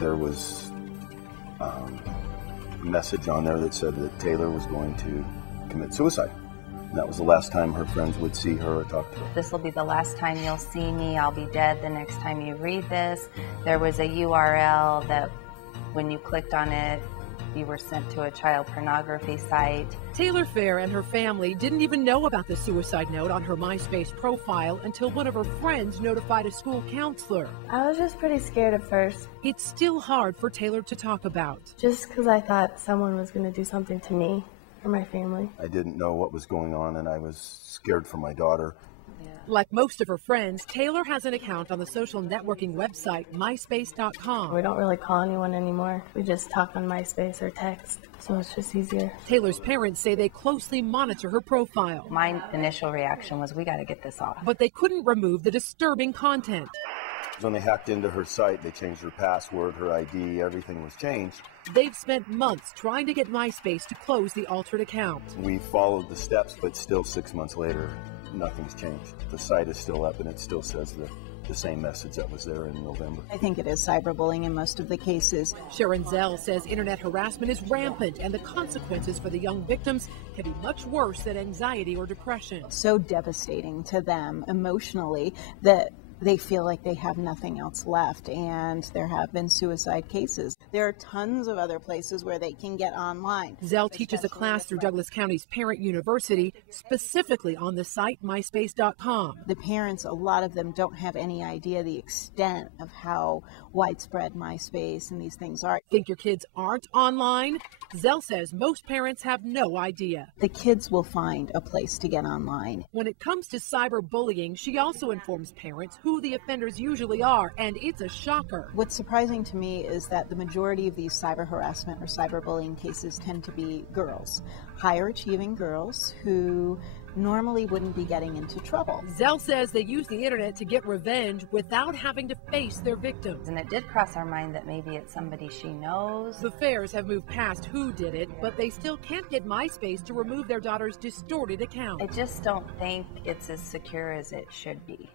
There was a message on there that said that Taylor was going to commit suicide. And that was the last time her friends would see her or talk to her. This will be the last time you'll see me. I'll be dead the next time you read this. There was a URL that when you clicked on it, you were sent to a child pornography site. Taylor Fair and her family didn't even know about the suicide note on her MySpace profile until one of her friends notified a school counselor. I was just pretty scared at first. It's still hard for Taylor to talk about. Just because I thought someone was going to do something to me or my family. I didn't know what was going on, and I was scared for my daughter. Like most of her friends, Taylor has an account on the social networking website myspace.com. We don't really call anyone anymore. We just talk on MySpace or text, so it's just easier. Taylor's parents say they closely monitor her profile. My initial reaction was, we got to get this off. But they couldn't remove the disturbing content. When they hacked into her site, they changed her password, her ID, everything was changed. They've spent months trying to get MySpace to close the altered account. We followed the steps, but still 6 months later, nothing's changed. The site is still up and it still says the same message that was there in November. I think it is cyberbullying in most of the cases. Sharon Zell says internet harassment is rampant and the consequences for the young victims can be much worse than anxiety or depression. So devastating to them emotionally that they feel like they have nothing else left, and there have been suicide cases. There are tons of other places where they can get online. Zell teaches a class through Douglas County's Parent University, specifically on the site myspace.com. The parents, a lot of them don't have any idea the extent of how widespread MySpace and these things are. Think your kids aren't online? Zell says most parents have no idea. The kids will find a place to get online. When it comes to cyberbullying, she also informs parents who the offenders usually are, and it's a shocker. What's surprising to me is that the majority of these cyber harassment or cyberbullying cases tend to be girls, higher achieving girls who normally wouldn't be getting into trouble. Zell says they use the internet to get revenge without having to face their victims. And it did cross our mind that maybe it's somebody she knows. The Fairs have moved past who did it, but they still can't get MySpace to remove their daughter's distorted account. I just don't think it's as secure as it should be.